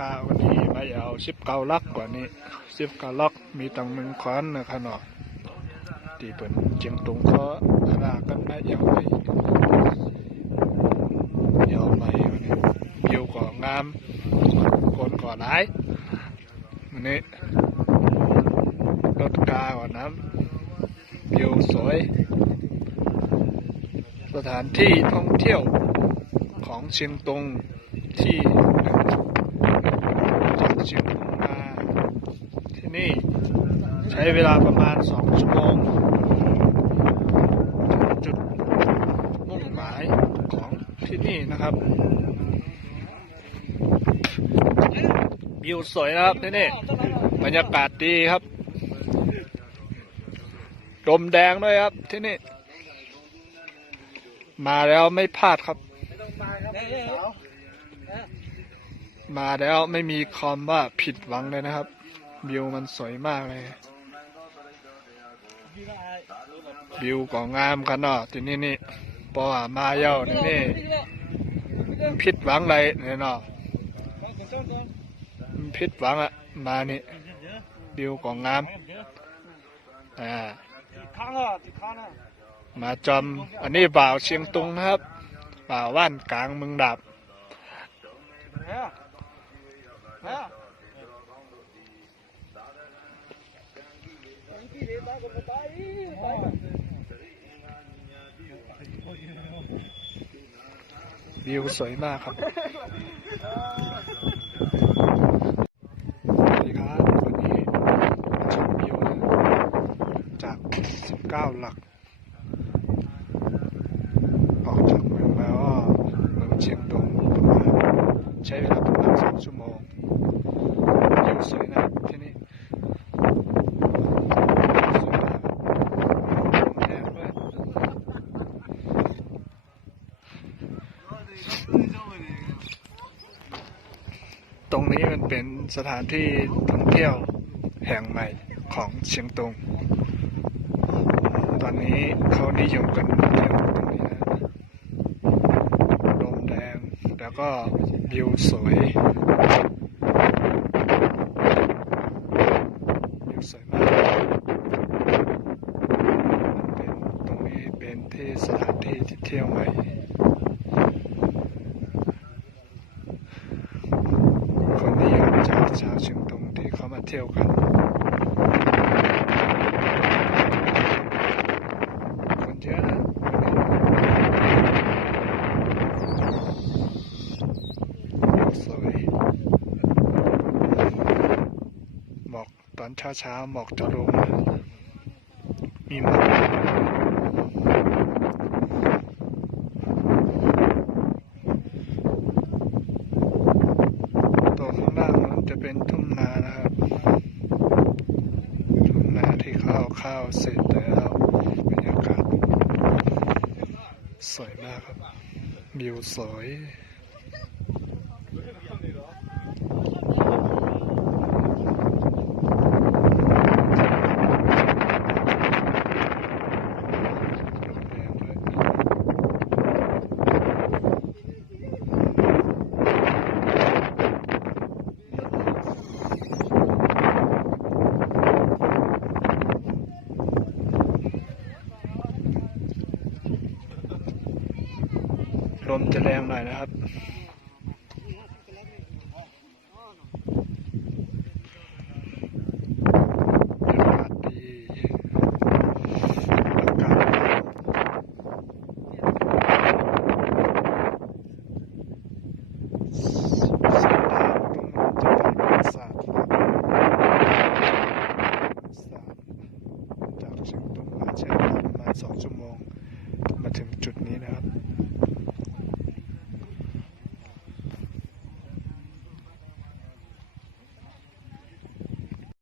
คาวันนี้ไม่เอาสิบเก้าลักกว่านี้สิบเก้าลักมีตังหนึ่งคอนนะครับเนาะตีเป็นเจียงตรงเขาอารากันไม่ยาไปเยาไปวันนี้วิวก็งามคนก็หลายวันนี้รถกาก่อนน้ำวิวสวย สถานที่ท่องเที่ยวของเชียงตุงที่หนึ่งจากเชียงตุงมา ที่นี่ ใช้เวลาประมาณสองชั่วโมงถึงจุดมุ่งหมายของที่นี่นะครับวิวสวยนะครับที่นี่บรรยากาศดีครับลมแดงด้วยครับที่นี่ มาแล้วไม่พลาดครับ มาแล้วไม่มีคำว่าผิดหวังเลยนะครับ วิวมันสวยมากเลยวิวก็งามขนาดที่นี่นี่ปอมาเย้านี่นี่พิษหวังไรเนี่ยเนาะพิษหวังอะมานี่วิวก็งามอ่ามาจอมอันนี้บ่าวเชียงตุงครับบ่าวว่านกลางเมืองดับ Yeah. วิวสวยมากครับสวัสดีครับวันนี้ชมวิวจาก 19 หลักออกจากเมืองแล้วเมืองเชียงตุงประมาณใช้เวลาประมาณ2ชั่วโมง วิวสวยนะครับที่นี่สวยมากครับลมแรงด้วย ตรง นี้มันเป็นสถานที่ท่องเที่ยวแห่งใหม่ของเชียงตุง ตอนนี้เขานิยมกันเที่ยวตรงนี้นะลมแดงแล้วก็วิวสวยวิวสวยมากเป็นตรงนี้เป็นที่สถานที่ที่เที่ยวใหม่ คนนิยมจากชาวเชียงตุงที่ เขามาเที่ยวกันคนเยอะนะสวยหมอกตอนเช้าเช้าหมอกจะลงนะมีหมอกตัวข้างล่างนั้นจะเป็นทุ่งนานะครับ ทุ่งนาที่เข้าวเสร็จแล้วบรรยากาศสวยมากครับวิวสวยลมแรงด้วย ลมจะแรงหน่อยนะครับ